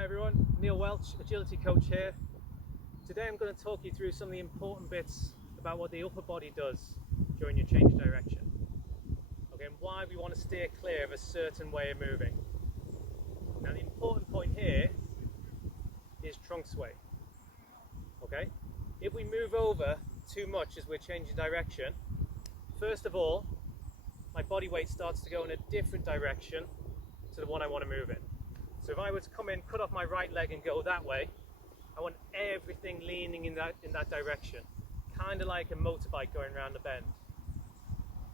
Hi everyone, Neil Welch, agility coach here. Today I'm going to talk you through some of the important bits about what the upper body does during your change of direction. Okay, and why we want to steer clear of a certain way of moving. Now the important point here is trunk sway. Okay, if we move over too much as we're changing direction, first of all, my body weight starts to go in a different direction to the one I want to move in. So if I were to come in, cut off my right leg and go that way, I want everything leaning in that direction, kind of like a motorbike going around the bend.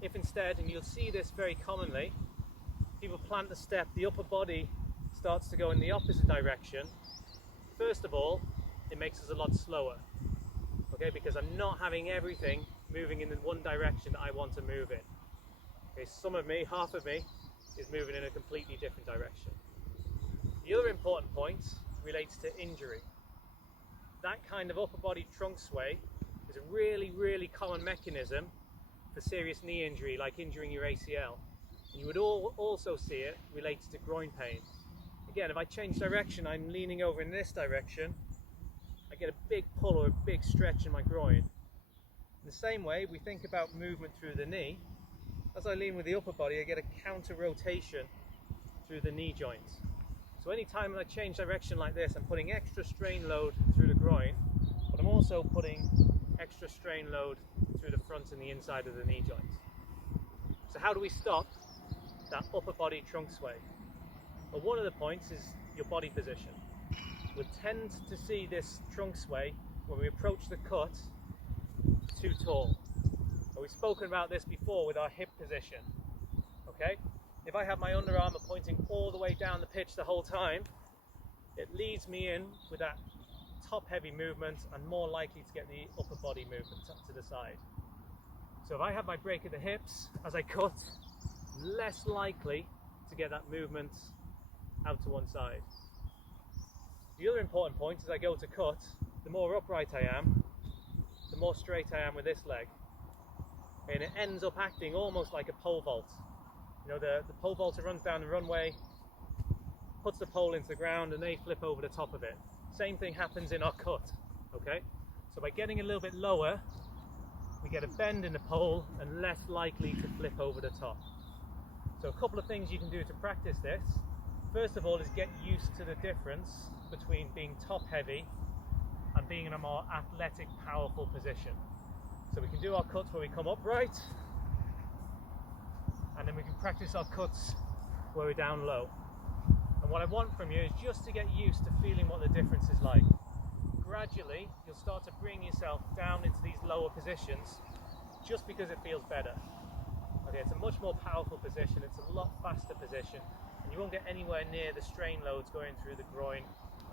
If instead, and you'll see this very commonly, people plant the step, the upper body starts to go in the opposite direction. First of all, it makes us a lot slower, okay, because I'm not having everything moving in the one direction that I want to move in. Okay, some of me, half of me, is moving in a completely different direction. The other important point relates to injury. That kind of upper body trunk sway is a really common mechanism for serious knee injury, like injuring your ACL. And you would also see it related to groin pain. Again, if I change direction, I'm leaning over in this direction, I get a big pull or a big stretch in my groin. In the same way, if we think about movement through the knee, as I lean with the upper body, I get a counter rotation through the knee joint. So anytime I change direction like this, I'm putting extra strain load through the groin, but I'm also putting extra strain load through the front and the inside of the knee joint. So how do we stop that upper body trunk sway? Well, one of the points is your body position. We'll tend to see this trunk sway when we approach the cut too tall. And we've spoken about this before with our hip position. Okay? If I have my underarm pointing all the way down the pitch the whole time, it leads me in with that top heavy movement and more likely to get the upper body movement up to the side. So if I have my break at the hips as I cut, less likely to get that movement out to one side. The other important point as I go to cut, the more upright I am, the more straight I am with this leg. And it ends up acting almost like a pole vault. You know, the pole vaulter runs down the runway, puts the pole into the ground, and they flip over the top of it. Same thing happens in our cut, okay? So by getting a little bit lower, we get a bend in the pole and less likely to flip over the top. So a couple of things you can do to practice this. First of all is get used to the difference between being top heavy and being in a more athletic, powerful position. So we can do our cuts where we come upright, and then we can practice our cuts where we're down low. And what I want from you is just to get used to feeling what the difference is like. Gradually, you'll start to bring yourself down into these lower positions just because it feels better. Okay, it's a much more powerful position, it's a lot faster position, and you won't get anywhere near the strain loads going through the groin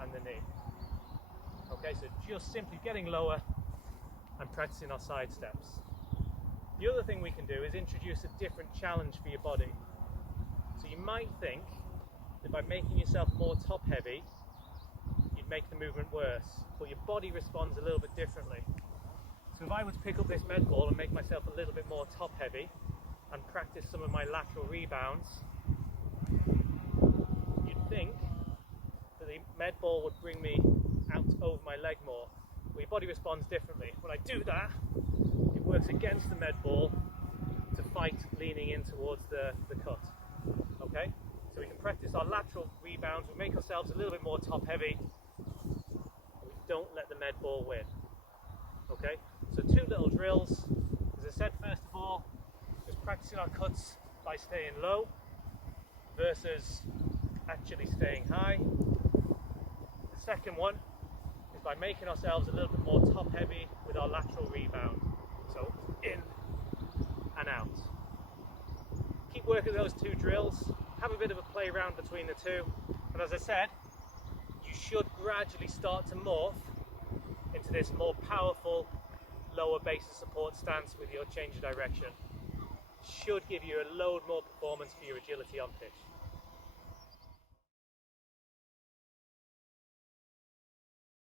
and the knee. Okay, so just simply getting lower and practicing our side steps. The other thing we can do is introduce a different challenge for your body. So you might think that by making yourself more top heavy, you'd make the movement worse, but your body responds a little bit differently. So if I were to pick up this med ball and make myself a little bit more top heavy and practice some of my lateral rebounds, you'd think that the med ball would bring me out over my leg more. But your body responds differently. When I do that, it works against the med ball to fight leaning in towards the cut. Okay? So we can practice our lateral rebounds, we make ourselves a little bit more top heavy, we don't let the med ball win. Okay? So two little drills. As I said, first of all, just practicing our cuts by staying low versus actually staying high. The second one is by making ourselves a little bit more top heavy with our lateral rebound. So in and out. Keep working those two drills, have a bit of a play around between the two, and as I said, you should gradually start to morph into this more powerful lower base of support stance with your change of direction. Should give you a load more performance for your agility on pitch.